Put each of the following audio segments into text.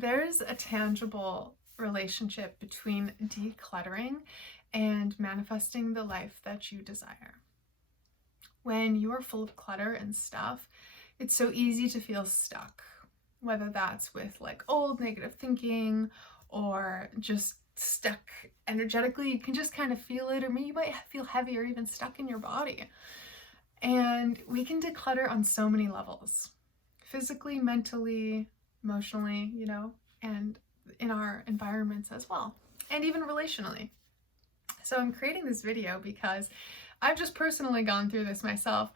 there's a tangible relationship between decluttering and manifesting the life that you desire. When you are full of clutter and stuff, it's so easy to feel stuck, whether that's with like old negative thinking or just stuck energetically. You can just kind of feel it, or maybe you might feel heavy or even stuck in your body. And we can declutter on so many levels, physically, mentally, emotionally, and in our environments as well, and even relationally. So I'm creating this video because I've just personally gone through this myself,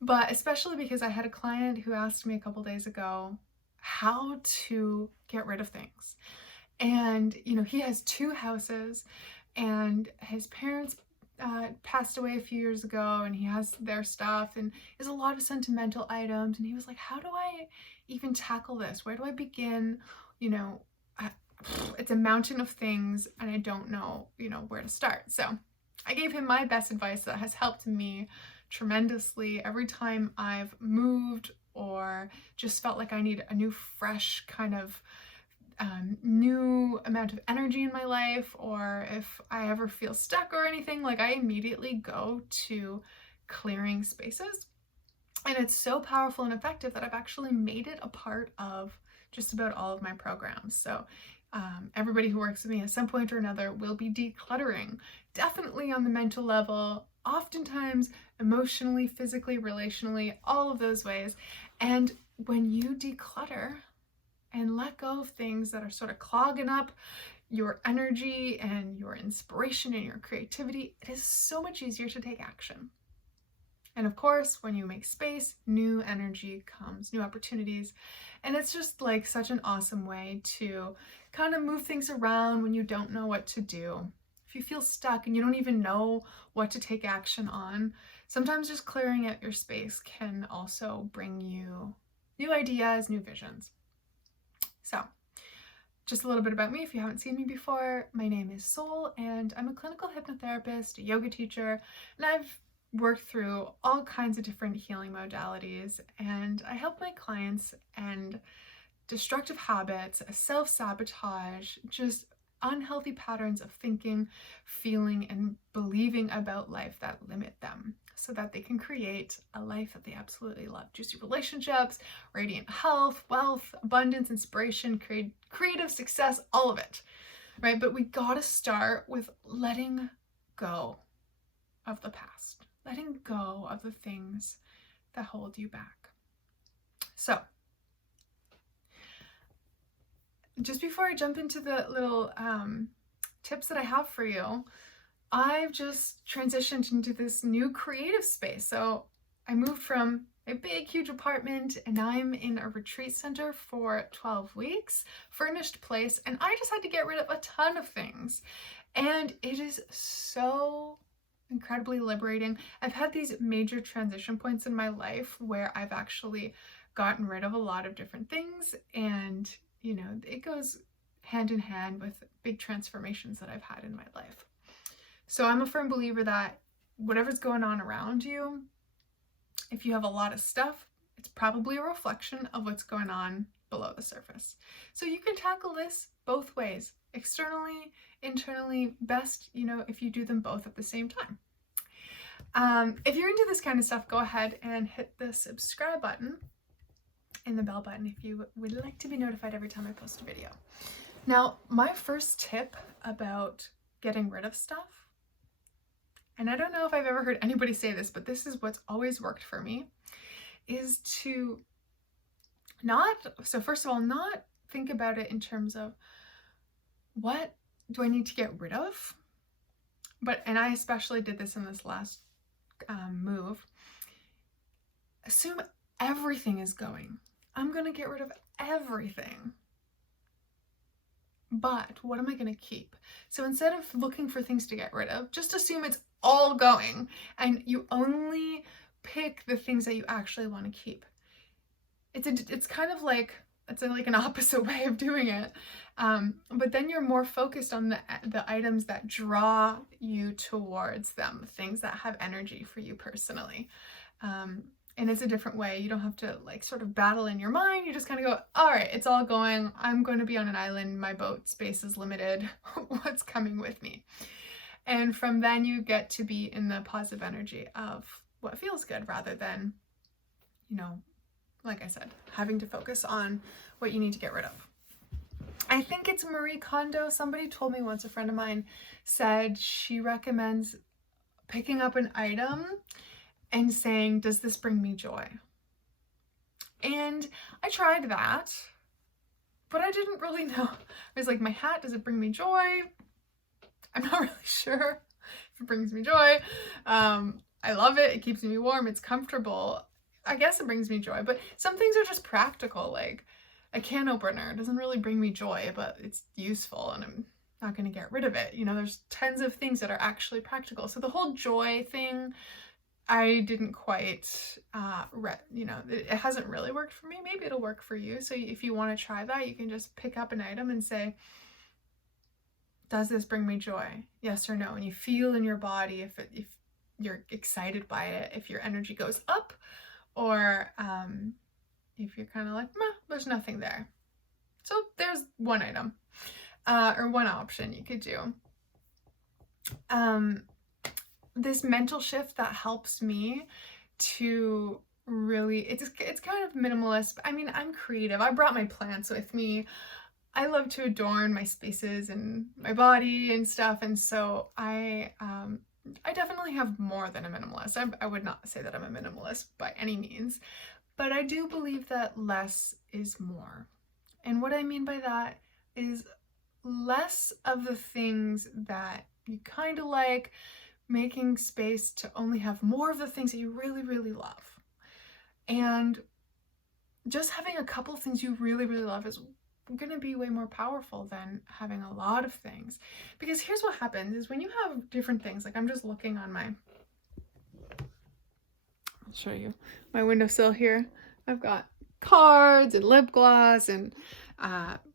but especially because I had a client who asked me a couple days ago how to get rid of things. And, he has 2 houses, and his parents passed away a few years ago, and he has their stuff and there's a lot of sentimental items. And he was like, how do I even tackle this? Where do I begin? It's a mountain of things and I don't know, where to start. So I gave him my best advice that has helped me tremendously every time I've moved or just felt like I need a new, fresh kind of new amount of energy in my life, or if I ever feel stuck or anything, like I immediately go to clearing spaces. And it's so powerful and effective that I've actually made it a part of just about all of my programs. So everybody who works with me at some point or another will be decluttering, definitely on the mental level, oftentimes emotionally, physically, relationally, all of those ways. And when you declutter and let go of things that are sort of clogging up your energy and your inspiration and your creativity, it is so much easier to take action. And of course, when you make space, new energy comes, new opportunities. And it's just like such an awesome way to kind of move things around when you don't know what to do. If you feel stuck and you don't even know what to take action on, sometimes just clearing out your space can also bring you new ideas, new visions. So, just a little bit about me if you haven't seen me before. My name is Sol, and I'm a clinical hypnotherapist, a yoga teacher, and I've worked through all kinds of different healing modalities, and I help my clients end destructive habits, self-sabotage, just unhealthy patterns of thinking, feeling, and believing about life that limit them, so that they can create a life that they absolutely love. Juicy relationships, radiant health, wealth, abundance, inspiration, creative success, all of it, right? But we gotta start with letting go of the past, letting go of the things that hold you back. So, just before I jump into the little tips that I have for you, I've just transitioned into this new creative space. So I moved from a big, huge apartment, and now I'm in a retreat center for 12 weeks, furnished place, and I just had to get rid of a ton of things. And it is so incredibly liberating. I've had these major transition points in my life where I've actually gotten rid of a lot of different things, and it goes hand in hand with big transformations that I've had in my life. So I'm a firm believer that whatever's going on around you, if you have a lot of stuff, it's probably a reflection of what's going on below the surface. So you can tackle this both ways, externally, internally, best, if you do them both at the same time. If you're into this kind of stuff, go ahead and hit the subscribe button and the bell button if you would like to be notified every time I post a video. Now, my first tip about getting rid of stuff, and I don't know if I've ever heard anybody say this, but this is what's always worked for me, is to not think about it in terms of what do I need to get rid of, and I especially did this in this last move, assume everything is going. I'm going to get rid of everything. But what am I going to keep? So instead of looking for things to get rid of, just assume it's all going, and you only pick the things that you actually want to keep. It's kind of like, it's like an opposite way of doing it. But then you're more focused on the items that draw you towards them, things that have energy for you personally. And it's a different way. You don't have to like sort of battle in your mind. You just kind of go, all right, it's all going. I'm going to be on an island. My boat space is limited. What's coming with me? And from then you get to be in the positive energy of what feels good rather than, you know, like I said, having to focus on what you need to get rid of. I think it's Marie Kondo. Somebody told me once, a friend of mine said she recommends picking up an item and saying, does this bring me joy? And I tried that, but I didn't really know. I was like, my hat, does it bring me joy? I'm not really sure if it brings me joy. I love it. It keeps me warm. It's comfortable. I guess it brings me joy, but some things are just practical. Like a can opener doesn't really bring me joy, but it's useful and I'm not going to get rid of it. You know, there's tons of things that are actually practical. So the whole joy thing, I didn't quite, you know, it hasn't really worked for me. Maybe it'll work for you. So if you want to try that, you can just pick up an item and say, does this bring me joy? Yes or no? And you feel in your body if you're excited by it, if your energy goes up, or if you're kind of like, meh, there's nothing there. So there's one item, or one option you could do. This mental shift that helps me to really, it's kind of minimalist. I mean, I'm creative. I brought my plants with me. I love to adorn my spaces and my body and stuff. And so I definitely have more than a minimalist. I would not say that I'm a minimalist by any means, but I do believe that less is more. And what I mean by that is less of the things that you kind of like, making space to only have more of the things that you really, really love. And just having a couple of things you really, really love is going to be way more powerful than having a lot of things. Because here's what happens is when you have different things, like I'm just looking on I'll show you my windowsill here. I've got cards and lip gloss and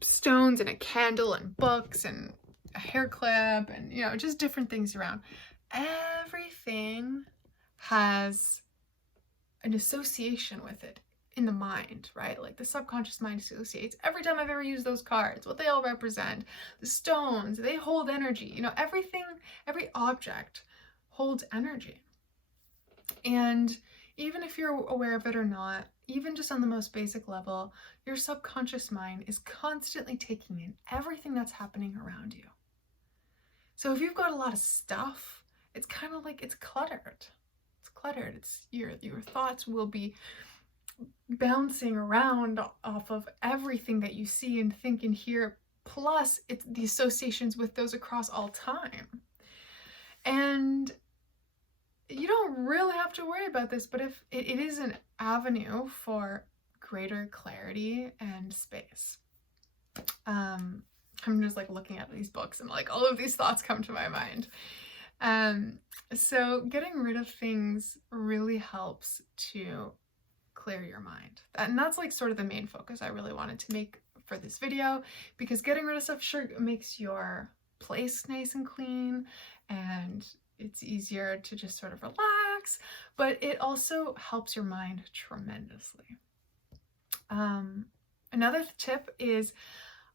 stones and a candle and books and a hair clip and, you know, just different things around. Everything has an association with it in the mind, right? Like the subconscious mind associates every time I've ever used those cards, what they all represent. The stones, they hold energy. You know, everything, every object holds energy. And even if you're aware of it or not, even just on the most basic level, your subconscious mind is constantly taking in everything that's happening around you. So if you've got a lot of stuff, it's kind of like it's cluttered. It's cluttered. It's your thoughts will be bouncing around off of everything that you see and think and hear. Plus, it's the associations with those across all time. And you don't really have to worry about this, but if it is an avenue for greater clarity and space. I'm just like looking at these books and like all of these thoughts come to my mind. So getting rid of things really helps to clear your mind. And that's like sort of the main focus I really wanted to make for this video, because getting rid of stuff sure makes your place nice and clean and it's easier to just sort of relax, but it also helps your mind tremendously. Another tip is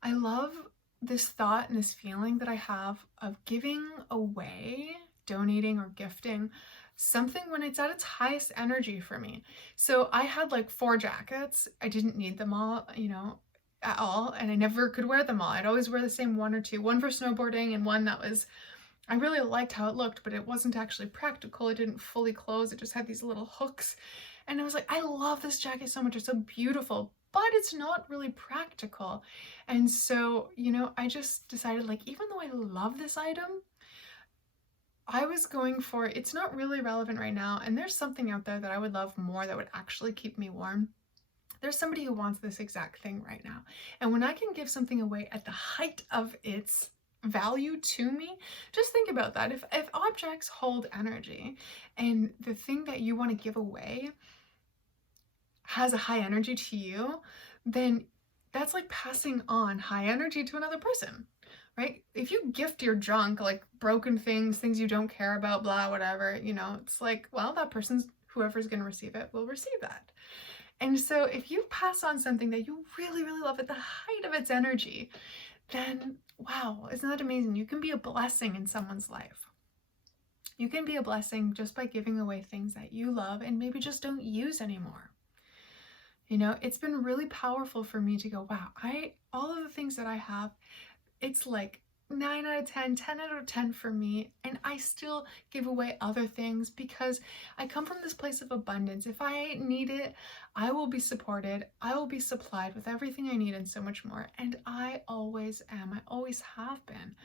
I love this thought and this feeling that I have of giving away, donating or gifting something when it's at its highest energy for me. So I had like 4 jackets. I didn't need them all, you know, at all. And I never could wear them all. I'd always wear the same 1 or 2, one for snowboarding and one that was, I really liked how it looked, but it wasn't actually practical. It didn't fully close. It just had these little hooks. And I was like, I love this jacket so much. It's so beautiful, but it's not really practical. And so, you know, I just decided like, even though I love this item, I was going for, it's not really relevant right now. And there's something out there that I would love more that would actually keep me warm. There's somebody who wants this exact thing right now. And when I can give something away at the height of its value to me, just think about that. If objects hold energy and the thing that you want to give away has a high energy to you, then that's like passing on high energy to another person, right? If you gift your junk, like broken things, things you don't care about, blah, whatever, you know, it's like, well, that person's whoever's going to receive it will receive that. And so if you pass on something that you really, really love at the height of its energy, then wow, isn't that amazing? You can be a blessing in someone's life. You can be a blessing just by giving away things that you love and maybe just don't use anymore. You know, it's been really powerful for me to go, wow, all of the things that I have, it's like 9 out of 10, 10 out of 10 for me, and I still give away other things because I come from this place of abundance. If I need it, I will be supported, I will be supplied with everything I need and so much more, and I always am, I always have been.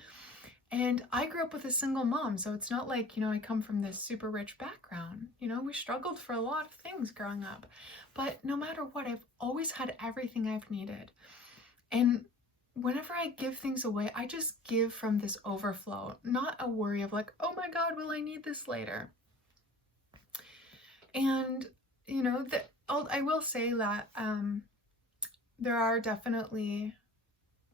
And I grew up with a single mom, so it's not like, you know, I come from this super rich background. You know, we struggled for a lot of things growing up, but no matter what, I've always had everything I've needed. And whenever I give things away, I just give from this overflow, not a worry of like, oh my God, will I need this later? And, you know, I will say that there are definitely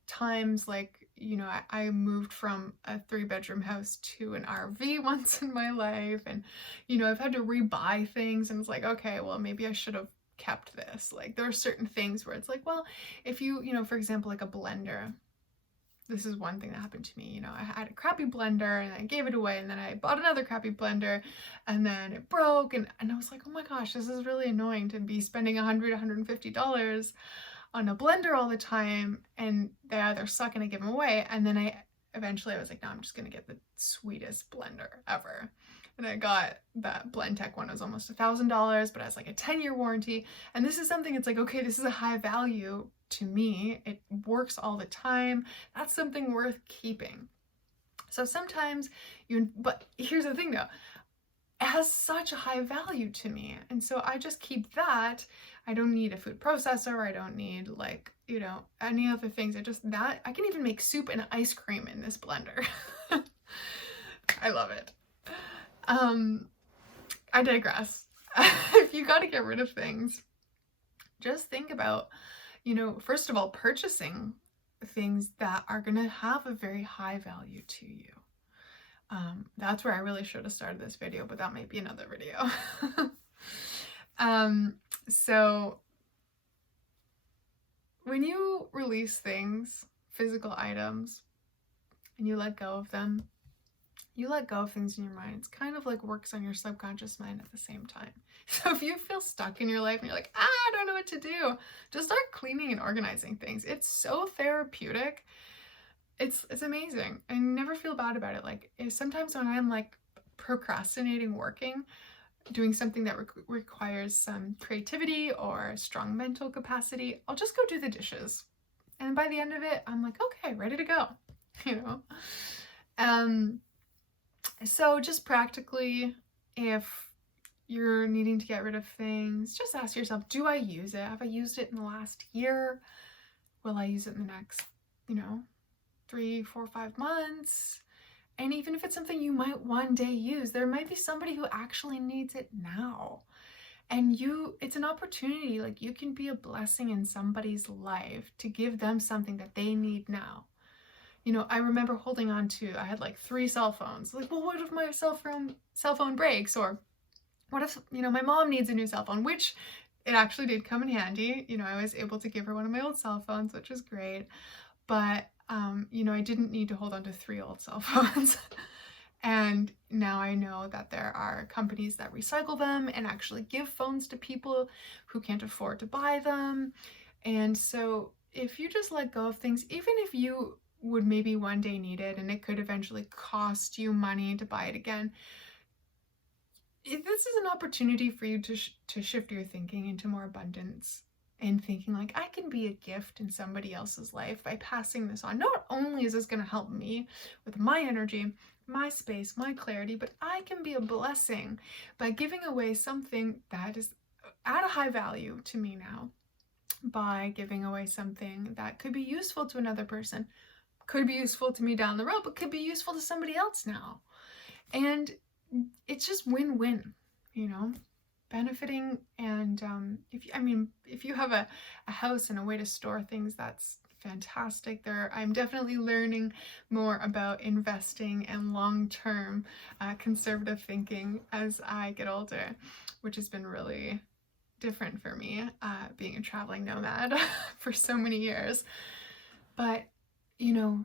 times like, you know, I moved from a 3-bedroom house to an RV once in my life. And, you know, I've had to rebuy things and it's like, okay, well, maybe I should have kept this. Like there are certain things where it's like, well, if you know, for example, like a blender, this is one thing that happened to me. You know, I had a crappy blender and I gave it away, and then I bought another crappy blender and then it broke, and I was like, oh my gosh, this is really annoying to be spending $150 on a blender all the time, and they either suck and I give them away. And then eventually I was like, no, I'm just gonna get the sweetest blender ever. And I got that Blendtec one. It was almost $1,000, but it has like a 10-year warranty. And this is something, it's like, okay, this is a high value to me. It works all the time. That's something worth keeping. So sometimes but here's the thing though, it has such a high value to me. And so I just keep that. I don't need a food processor. I don't need like, you know, any other things. I can even make soup and ice cream in this blender. I love it. I digress. If you got to get rid of things, just think about, you know, first of all, purchasing things that are going to have a very high value to you. That's where I really should have started this video, but that might be another video. So when you release things, physical items, and you let go of them, you let go of things in your mind. It's kind of like works on your subconscious mind at the same time. So if you feel stuck in your life and you're like, I don't know what to do, just start cleaning and organizing things. It's so therapeutic. It's amazing. I never feel bad about it. Like sometimes when I'm like procrastinating working, doing something that requires some creativity or strong mental capacity, I'll just go do the dishes. And by the end of it, I'm like, okay, ready to go, you know? So just practically, if you're needing to get rid of things, just ask yourself, do I use it? Have I used it in the last year? Will I use it in the next, you know, 3, 4, 5 months? And even if it's something you might one day use, there might be somebody who actually needs it now. And it's an opportunity, like you can be a blessing in somebody's life to give them something that they need now. You know, I remember holding on to, I had like 3 cell phones. Like, well, what if my cell phone breaks? Or what if, you know, my mom needs a new cell phone, which it actually did come in handy. You know, I was able to give her one of my old cell phones, which was great. But, you know, I didn't need to hold on to 3 old cell phones. And now I know that there are companies that recycle them and actually give phones to people who can't afford to buy them. And so if you just let go of things, even if you would maybe one day need it and it could eventually cost you money to buy it again, this is an opportunity for you to shift your thinking into more abundance and thinking like, I can be a gift in somebody else's life by passing this on. Not only is this going to help me with my energy, my space, my clarity, but I can be a blessing by giving away something that is at a high value to me now, by giving away something that could be useful to another person, could be useful to me down the road, but could be useful to somebody else now. And it's just win-win, you know, benefiting. And if you have a house and a way to store things, that's fantastic. I'm definitely learning more about investing and long-term conservative thinking as I get older, which has been really different for me, being a traveling nomad for so many years. But, you know,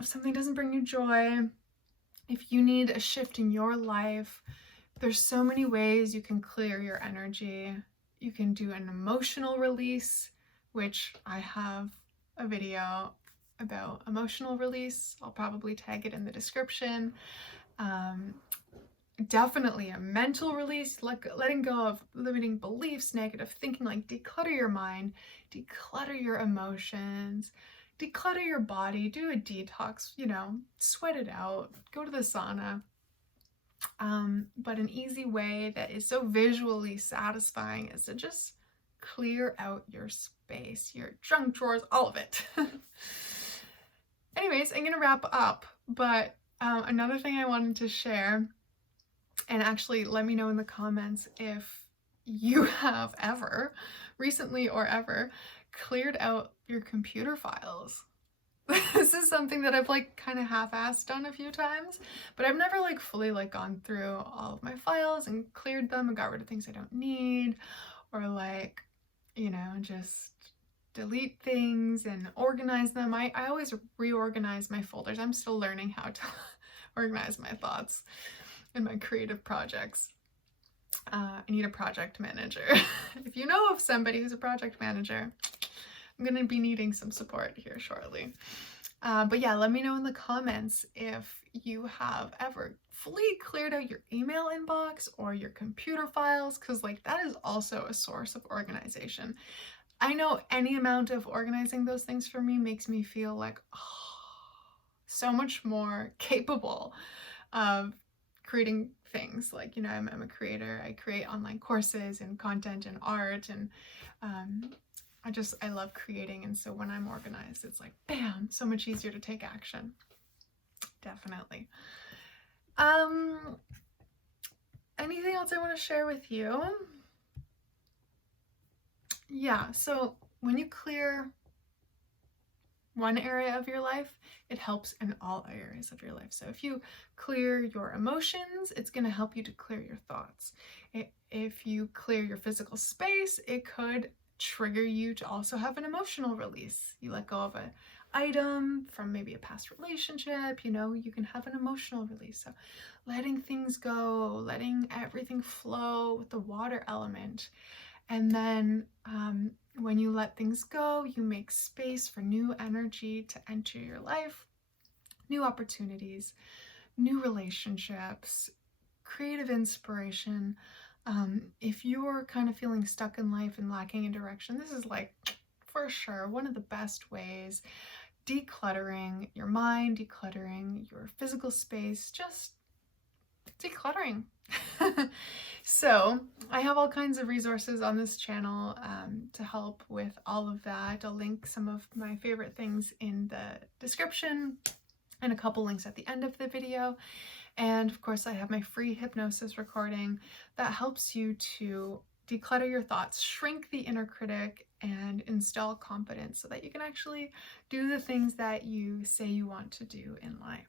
if something doesn't bring you joy, if you need a shift in your life, there's so many ways you can clear your energy. You can do an emotional release, which I have a video about emotional release. I'll probably tag it in the description. Definitely a mental release, like letting go of limiting beliefs, negative thinking, like declutter your mind, declutter your emotions, declutter your body, do a detox, you know, sweat it out, go to the sauna. But an easy way that is so visually satisfying is to just clear out your space, your junk drawers, all of it. Anyways, I'm gonna wrap up, but another thing I wanted to share, and actually let me know in the comments if you have ever, recently or ever, cleared out your computer files. This is something that I've like kind of half-assed done a few times, but I've never like fully like gone through all of my files and cleared them and got rid of things I don't need, or like, you know, just delete things and organize them. I always reorganize my folders. I'm still learning how to organize my thoughts and my creative projects. I need a project manager. If you know of somebody who's a project manager, I'm gonna be needing some support here shortly. But yeah, let me know in the comments if you have ever fully cleared out your email inbox or your computer files, because like that is also a source of organization. I know any amount of organizing those things for me makes me feel like, oh, so much more capable of creating things. Like, you know, I'm a creator. I create online courses and content and art, and I love creating. And so when I'm organized, it's like, bam, so much easier to take action. Definitely. Anything else I want to share with you? Yeah, so when you clear one area of your life, it helps in all areas of your life. So if you clear your emotions, it's going to help you to clear your thoughts. If you clear your physical space, it could trigger you to also have an emotional release. You let go of an item from maybe a past relationship, you know, you can have an emotional release. So letting things go, letting everything flow with the water element. And then when you let things go, you make space for new energy to enter your life, new opportunities, new relationships, creative inspiration. If you're kind of feeling stuck in life and lacking in direction, this is like for sure one of the best ways. Decluttering your mind, decluttering your physical space, just decluttering. So I have all kinds of resources on this channel to help with all of that. I'll link some of my favorite things in the description and a couple links at the end of the video. And of course, I have my free hypnosis recording that helps you to declutter your thoughts, shrink the inner critic, and install confidence so that you can actually do the things that you say you want to do in life.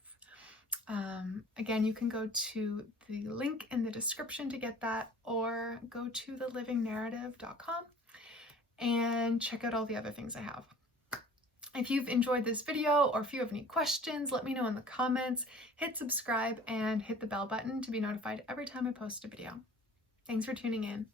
Again, you can go to the link in the description to get that, or go to thelivingnarrative.com and check out all the other things I have. If you've enjoyed this video, or if you have any questions, let me know in the comments. Hit subscribe and hit the bell button to be notified every time I post a video. Thanks for tuning in.